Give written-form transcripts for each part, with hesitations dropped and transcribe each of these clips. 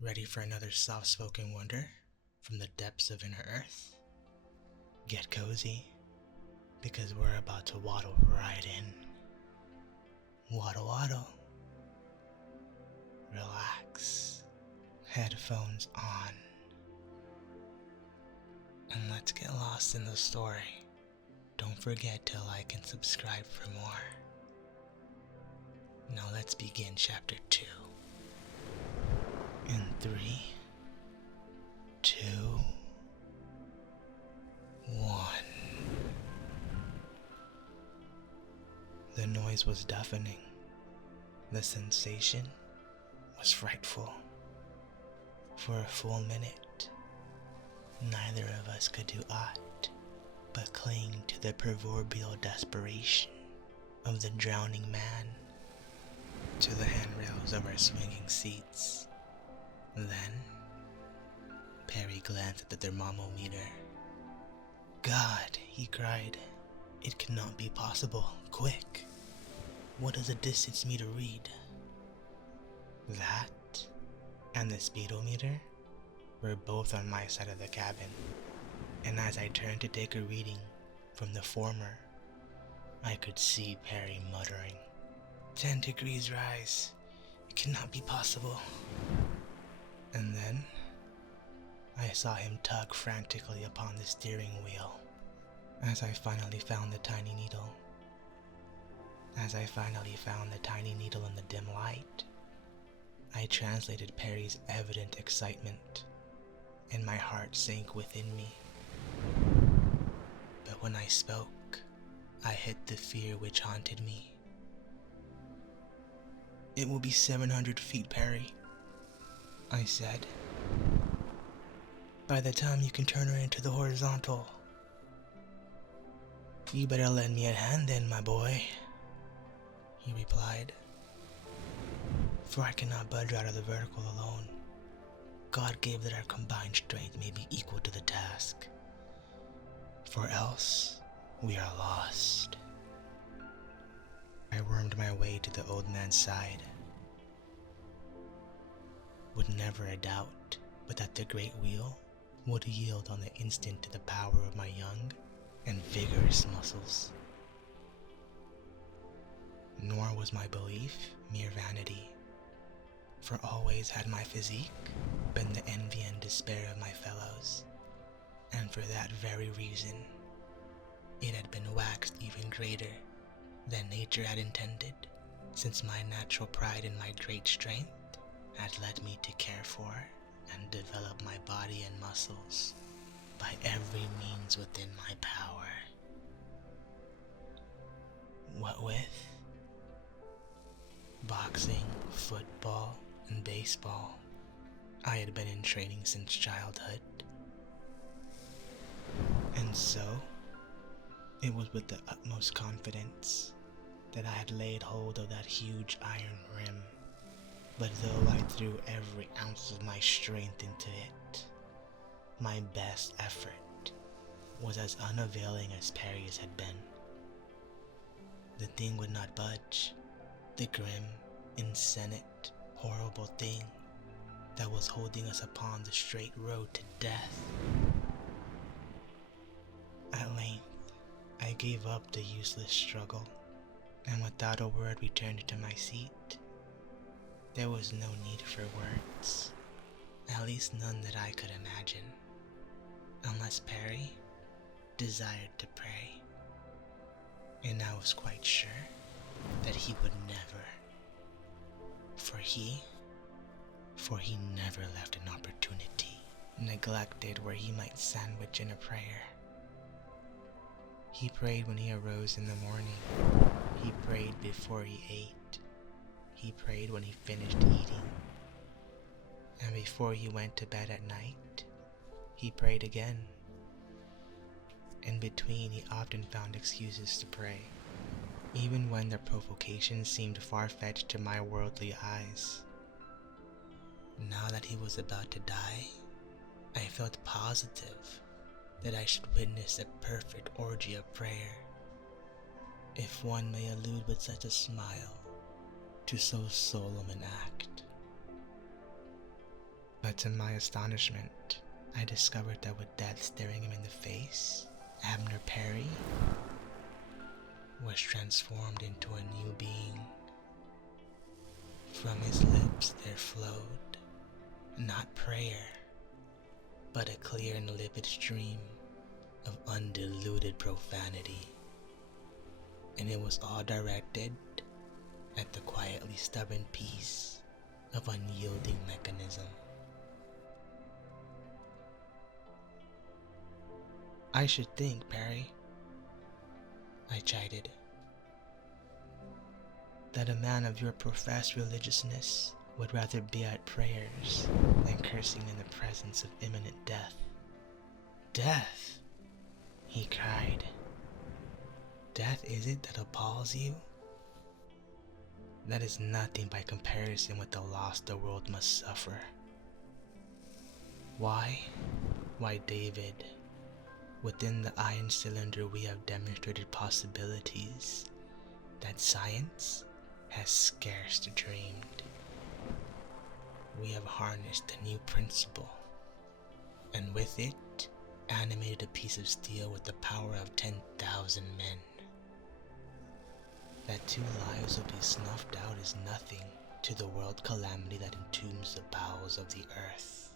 Ready for another soft-spoken wonder from the depths of inner earth? Get cozy, because we're about to waddle right in. Waddle waddle. Relax. Headphones on. And let's get lost in the story. Don't forget to like and subscribe for more. Now let's begin chapter 2. In 3, 2, 1. The noise was deafening. The sensation was frightful. For a full minute, neither of us could do aught but cling to the proverbial desperation of the drowning man, to the handrails of our swinging seats. Then, Perry glanced at the thermometer. "God," he cried, "it cannot be possible. Quick! What does the distance meter read?" That and the speedometer were both on my side of the cabin, and as I turned to take a reading from the former, I could see Perry muttering, 10 degrees rise. It cannot be possible." And then, I saw him tug frantically upon the steering wheel as I finally found the tiny needle. As I finally found the tiny needle in the dim light, I translated Perry's evident excitement, and my heart sank within me. But when I spoke, I hid the fear which haunted me. "It will be 700 feet, Perry," I said. "By the time you can turn her into the horizontal." "You better lend me a hand then, my boy," he replied, "for I cannot budge out of the vertical alone. God gave that our combined strength may be equal to the task, for else we are lost." I wormed my way to the old man's side, with never a doubt but that the great wheel would yield on the instant to the power of my young and vigorous muscles. Nor was my belief mere vanity, for always had my physique been the envy and despair of my fellows, and for that very reason it had been waxed even greater than nature had intended, since my natural pride in my great strength had led me to care for and develop my body and muscles by every means within my power. What with boxing, football, and baseball, I had been in training since childhood. And so, it was with the utmost confidence that I had laid hold of that huge iron rim. But though I threw every ounce of my strength into it, my best effort was as unavailing as Perry's had been. The thing would not budge, the grim, insensate, horrible thing that was holding us upon the straight road to death. At length, I gave up the useless struggle, and without a word returned to my seat. There was no need for words, at least none that I could imagine, unless Perry desired to pray, and I was quite sure that he would never, for he never left an opportunity neglected where he might sandwich in a prayer. He prayed when he arose in the morning. He prayed before he ate. He prayed when he finished eating. And before he went to bed at night, he prayed again. In between, he often found excuses to pray, even when the provocation seemed far-fetched to my worldly eyes. Now that he was about to die, I felt positive that I should witness a perfect orgy of prayer, if one may allude with such a smile to so solemn an act. But to my astonishment, I discovered that with death staring him in the face, Abner Perry was transformed into a new being. From his lips there flowed, not prayer, but a clear and limpid stream of undiluted profanity. And it was all directed at the quietly stubborn piece of unyielding mechanism. I should think, Perry, I chided, that a man of your professed religiousness would rather be at prayers than cursing in the presence of imminent death. Death, he cried. Death is it that appalls you? That is nothing by comparison with the loss the world must suffer. Why, David, within the iron cylinder we have demonstrated possibilities that science has scarce dreamed. We have harnessed a new principle, and with it, animated a piece of steel with the power of 10,000 men. That 2 lives will be snuffed out is nothing to the world calamity that entombs the bowels of the earth.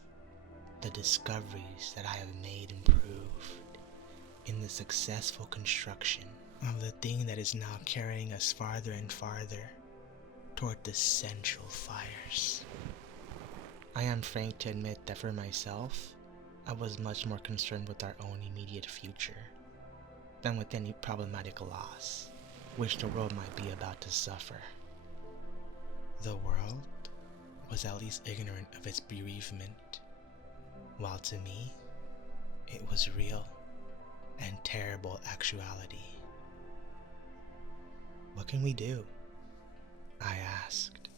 The discoveries that I have made and proved in the successful construction of the thing that is now carrying us farther and farther toward the central fires. I am frank to admit that for myself, I was much more concerned with our own immediate future than with any problematic loss which the world might be about to suffer. The world was at least ignorant of its bereavement, while to me, it was real and terrible actuality. What can we do? I asked,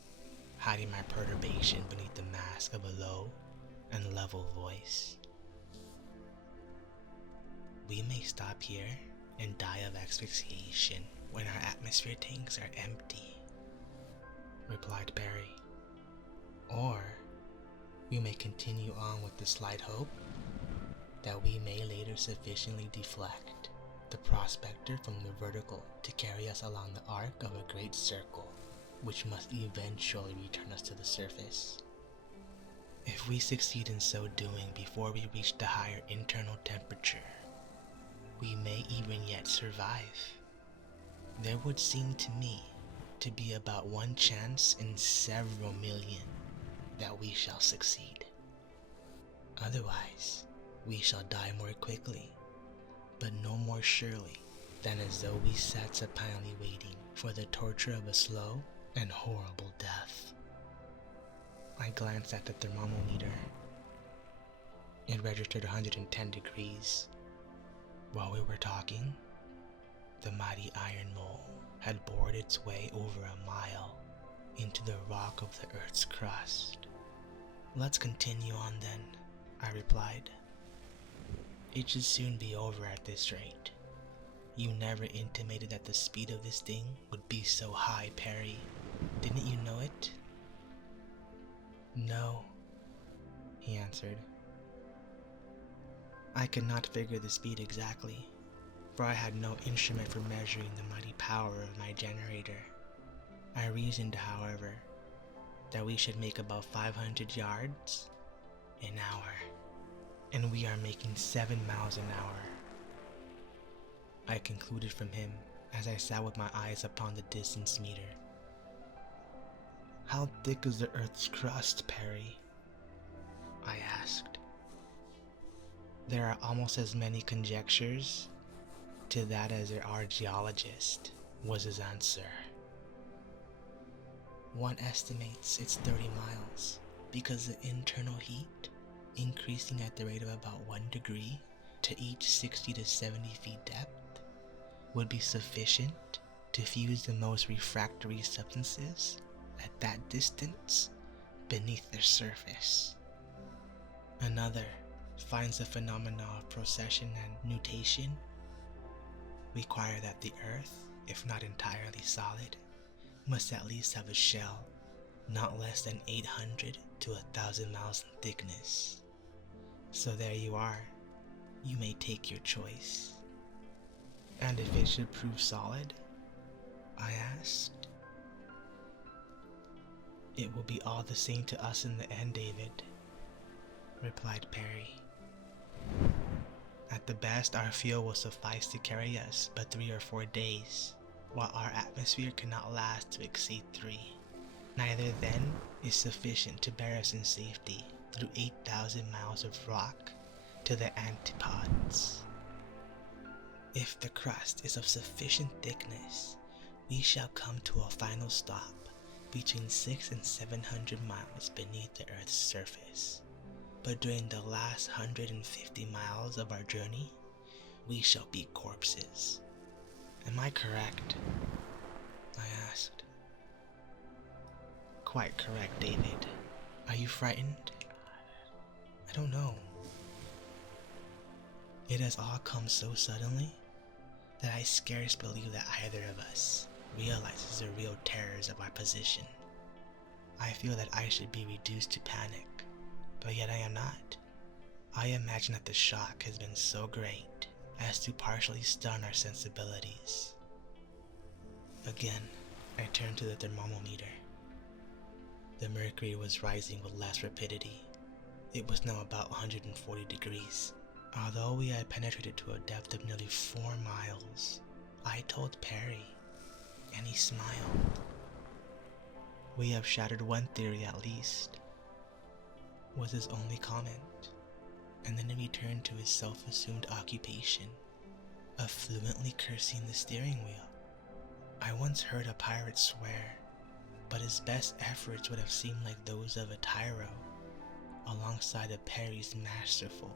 hiding my perturbation beneath the mask of a low and level voice. We may stop here and die of asphyxiation when our atmosphere tanks are empty, replied Barry. Or we may continue on with the slight hope that we may later sufficiently deflect the prospector from the vertical to carry us along the arc of a great circle, which must eventually return us to the surface. If we succeed in so doing before we reach the higher internal temperature, we may even yet survive. There would seem to me to be about 1 chance in several million that we shall succeed. Otherwise, we shall die more quickly, but no more surely than as though we sat supinely waiting for the torture of a slow and horrible death. I glanced at the thermometer. It registered 110 degrees. While we were talking, the mighty iron mole had bored its way over a mile into the rock of the Earth's crust. Let's continue on then, I replied. It should soon be over at this rate. You never intimated that the speed of this thing would be so high, Perry. Didn't you know it? No, he answered. I could not figure the speed exactly, for I had no instrument for measuring the mighty power of my generator. I reasoned, however, that we should make about 500 yards an hour, and we are making 7 miles an hour. I concluded from him as I sat with my eyes upon the distance meter. How thick is the Earth's crust, Perry? I asked. There are almost as many conjectures to that as there are geologists, was his answer. One estimates it's 30 miles because the internal heat, increasing at the rate of about 1 degree to each 60 to 70 feet depth, would be sufficient to fuse the most refractory substances at that distance beneath their surface. Another finds the phenomena of precession and nutation require that the Earth, if not entirely solid, must at least have a shell not less than 800 to 1,000 miles in thickness. So there you are. You may take your choice. And if it should prove solid, I asked. It will be all the same to us in the end, David, replied Perry. At the best, our fuel will suffice to carry us but 3 or 4 days, while our atmosphere cannot last to exceed 3. Neither then is sufficient to bear us in safety through 8,000 miles of rock to the antipodes. If the crust is of sufficient thickness, we shall come to a final stop between 600 and 700 miles beneath the Earth's surface. But during the last 150 miles of our journey, we shall be corpses. Am I correct? I asked. Quite correct, David. Are you frightened? I don't know. It has all come so suddenly that I scarce believe that either of us realizes the real terrors of our position. I feel that I should be reduced to panic, but yet I am not. I imagine that the shock has been so great as to partially stun our sensibilities. Again, I turned to the thermometer. The mercury was rising with less rapidity. It was now about 140 degrees. Although we had penetrated to a depth of nearly 4 miles, I told Perry, and he smiled. We have shattered one theory at least, was his only comment, and then he returned to his self-assumed occupation of fluently cursing the steering wheel. I once heard a pirate swear, but his best efforts would have seemed like those of a tyro, alongside of Perry's masterful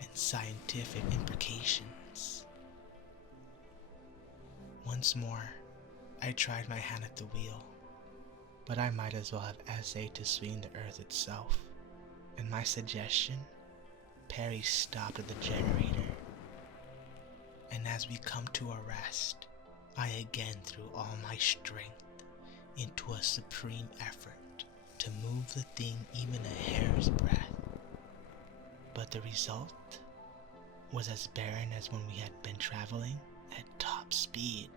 and scientific imprecations. Once more, I tried my hand at the wheel, but I might as well have essayed to swing the earth itself. In my suggestion, Perry stopped at the generator, and as we come to a rest, I again threw all my strength into a supreme effort to move the thing even a hair's breadth. But the result was as barren as when we had been traveling at top speed.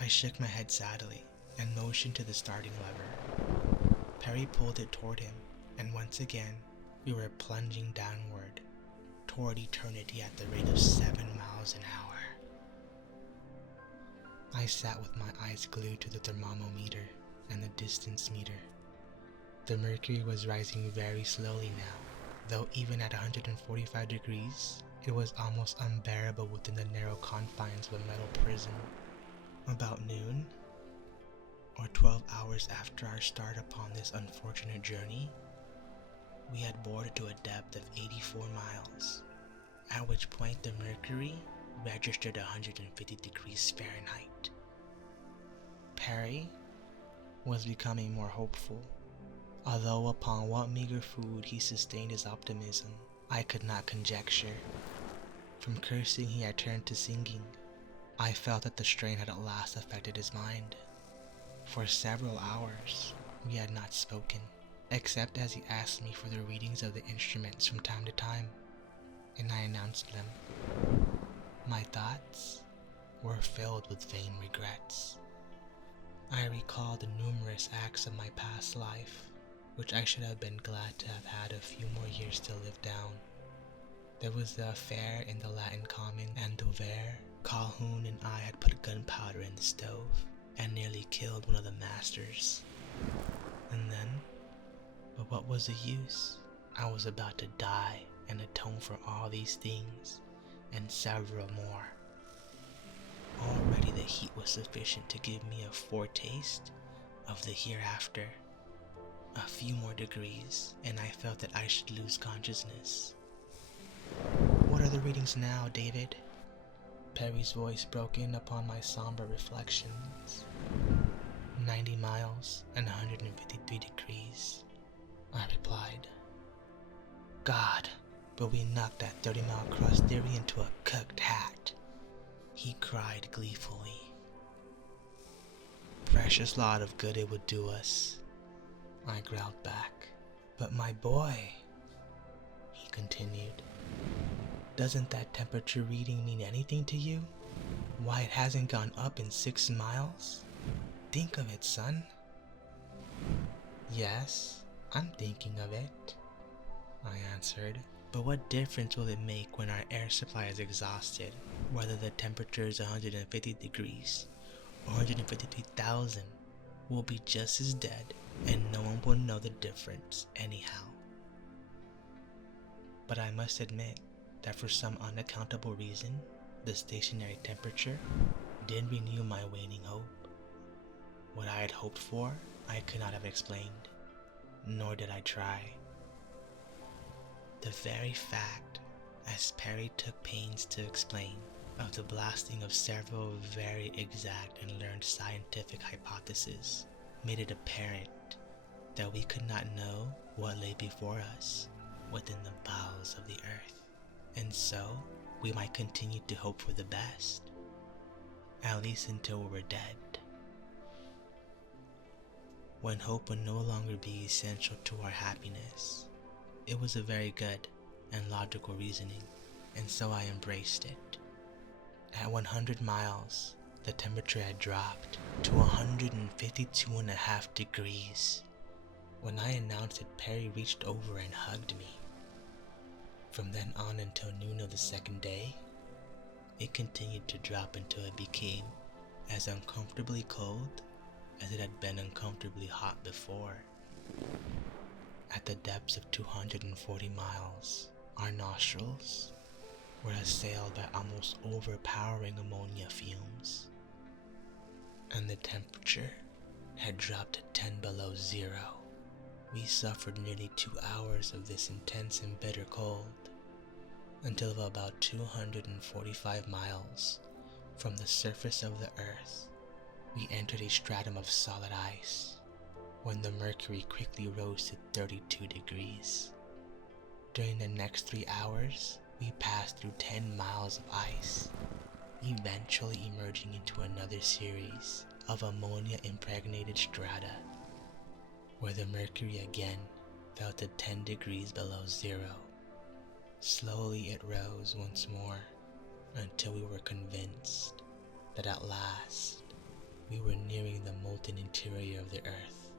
I shook my head sadly and motioned to the starting lever. Perry pulled it toward him, and once again we were plunging downward toward eternity at the rate of 7 miles an hour. I sat with my eyes glued to the thermometer and the distance meter. The mercury was rising very slowly now, though even at 145 degrees, it was almost unbearable within the narrow confines of a metal prison. About noon, or 12 hours after our start upon this unfortunate journey, we had boarded to a depth of 84 miles, at which point the mercury registered 150 degrees Fahrenheit. Perry was becoming more hopeful, although upon what meager food he sustained his optimism, I could not conjecture. From cursing he had turned to singing. I felt that the strain had at last affected his mind. For several hours we had not spoken, except as he asked me for the readings of the instruments from time to time, and I announced them. My thoughts were filled with vain regrets. I recalled the numerous acts of my past life, which I should have been glad to have had a few more years to live down. There was the affair in the Latin common Andover. Calhoun and I had put gunpowder in the stove and nearly killed one of the masters. And then, but what was the use? I was about to die and atone for all these things and several more. Already the heat was sufficient to give me a foretaste of the hereafter. A few more degrees, and I felt that I should lose consciousness. What are the readings now, David? Perry's voice broke in upon my somber reflections. 90 miles and 153 degrees, I replied. God, but we knocked that 30-mile crust theory into a cooked hat, he cried gleefully. Precious lot of good it would do us. I growled back. But my boy, he continued, doesn't that temperature reading mean anything to you? Why it hasn't gone up in 6 miles? Think of it, son. Yes, I'm thinking of it, I answered. But what difference will it make when our air supply is exhausted, whether the temperature is 150 degrees or 153,000? We'll be just as dead, and no one will know the difference anyhow. But I must admit that for some unaccountable reason, the stationary temperature did renew my waning hope. What I had hoped for, I could not have explained, nor did I try. The very fact, as Perry took pains to explain, of the blasting of several very exact and learned scientific hypotheses made it apparent that we could not know what lay before us within the bowels of the earth, and so we might continue to hope for the best, at least until we were dead. When hope would no longer be essential to our happiness, it was a very good and logical reasoning, and so I embraced it. At 100 miles, the temperature had dropped to 152.5 degrees. When I announced it, Perry reached over and hugged me. From then on until noon of the second day, it continued to drop until it became as uncomfortably cold as it had been uncomfortably hot before. At the depths of 240 miles, our nostrils were assailed by almost overpowering ammonia fumes, and the temperature had dropped to 10 below zero. We suffered nearly 2 hours of this intense and bitter cold, until about 245 miles from the surface of the earth, we entered a stratum of solid ice, when the mercury quickly rose to 32 degrees. During the next 3 hours, we passed through 10 miles of ice, eventually emerging into another series of ammonia-impregnated strata, where the mercury again fell to 10 degrees below zero. Slowly it rose once more, until we were convinced that at last we were nearing the molten interior of the earth.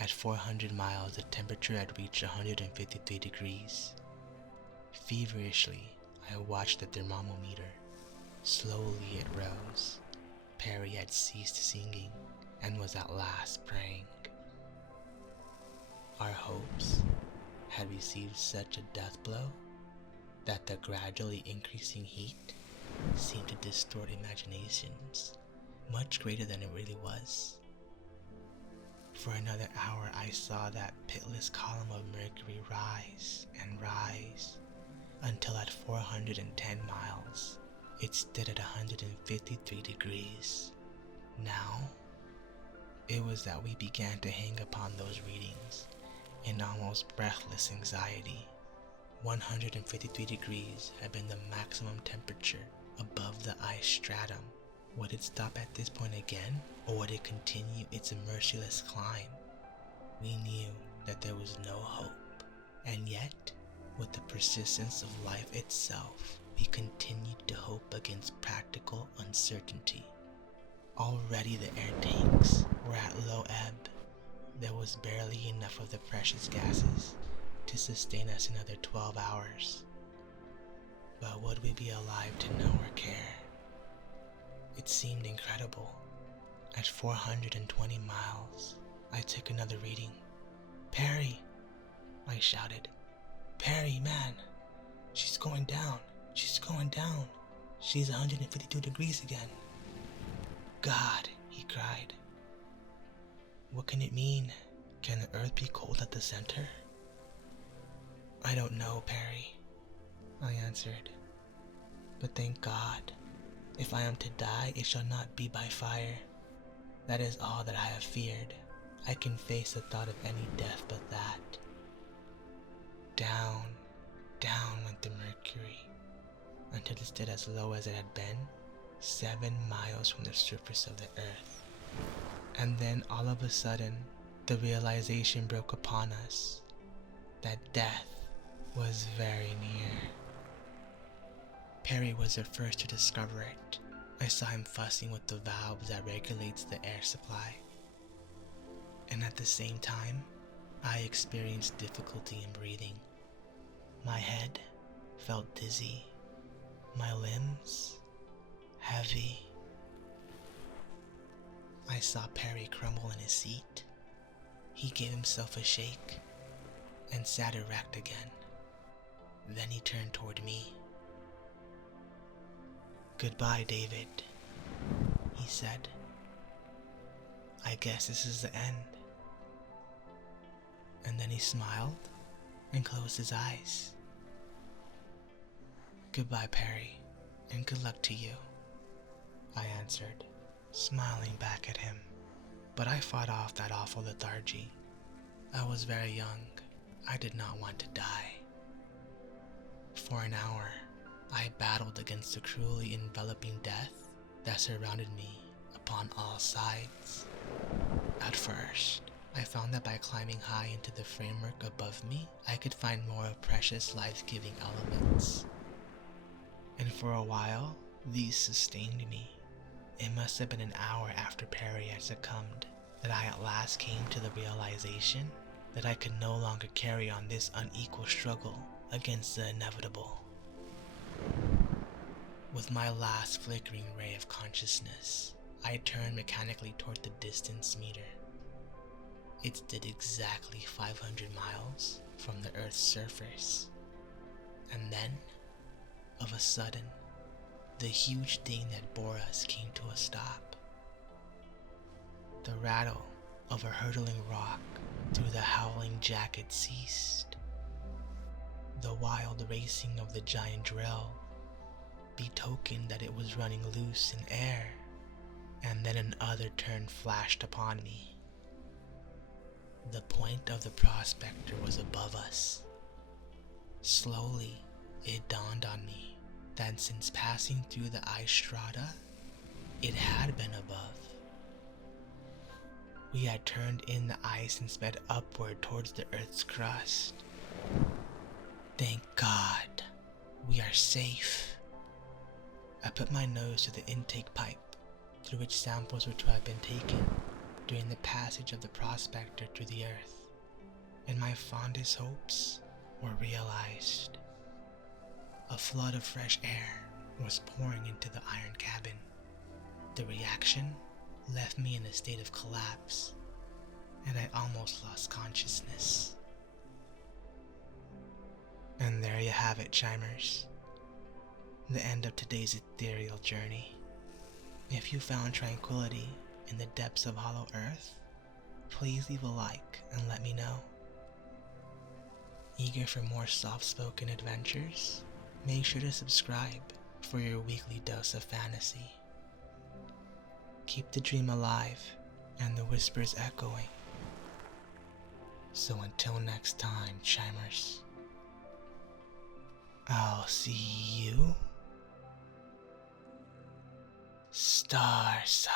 At 400 miles, the temperature had reached 153 degrees. Feverishly, I watched the thermometer. Slowly it rose. Perry had ceased singing and was at last praying. Our hopes had received such a death blow that the gradually increasing heat seemed to distort imaginations much greater than it really was. For another hour I saw that pitiless column of mercury rise and rise, until at 410 miles it stood at 153 degrees. Now, it was that we began to hang upon those readings in almost breathless anxiety. 153 degrees had been the maximum temperature above the ice stratum. Would it stop at this point again, or would it continue its merciless climb? We knew that there was no hope, and yet, with the persistence of life itself, we continued to hope against practical uncertainty. Already the air tanks were at low ebb. There was barely enough of the precious gases to sustain us another 12 hours. But would we be alive to know or care? It seemed incredible. At 420 miles, I took another reading. "Perry!" I shouted. "Perry, man! She's going down! She's going down! She's 152 degrees again!" "God!" he cried. "What can it mean? Can the earth be cold at the center?" "I don't know, Perry," I answered. "But thank God. If I am to die, it shall not be by fire. That is all that I have feared. I can face the thought of any death but that." Down, down went the mercury, until it stood as low as it had been, 7 miles from the surface of the earth. And then all of a sudden, the realization broke upon us that death was very near. Perry was the first to discover it. I saw him fussing with the valve that regulates the air supply. And at the same time, I experienced difficulty in breathing. My head felt dizzy, my limbs heavy. I saw Perry crumble in his seat. He gave himself a shake and sat erect again. Then he turned toward me. "Goodbye, David," he said. "I guess this is the end." And then he smiled and closed his eyes. "Goodbye, Perry, and good luck to you," I answered, smiling back at him. But I fought off that awful lethargy. I was very young. I did not want to die. For an hour, I battled against the cruelly enveloping death that surrounded me upon all sides. At first, I found that by climbing high into the framework above me, I could find more of precious life-giving elements. And for a while, these sustained me. It must have been an hour after Perry had succumbed that I at last came to the realization that I could no longer carry on this unequal struggle against the inevitable. With my last flickering ray of consciousness, I turned mechanically toward the distance meter. It stood exactly 500 miles from the Earth's surface. And then, of a sudden, the huge thing that bore us came to a stop. The rattle of a hurtling rock through the howling jacket ceased. The wild racing of the giant drill betokened that it was running loose in air, and then another turn flashed upon me. The point of the prospector was above us. Slowly, it dawned on me that since passing through the ice strata, it had been above. We had turned in the ice and sped upward towards the Earth's crust. Thank God, we are safe. I put my nose to the intake pipe through which samples were to have been taken during the passage of the prospector through the Earth, and my fondest hopes were realized. A flood of fresh air was pouring into the iron cabin. The reaction left me in a state of collapse, and I almost lost consciousness. And there you have it, Chimerz. The end of today's ethereal journey. If you found tranquility in the depths of Hollow Earth, please leave a like and let me know. Eager for more soft-spoken adventures? Make sure to subscribe for your weekly dose of fantasy. Keep the dream alive and the whispers echoing. So until next time, Chimerz, I'll see you Starside.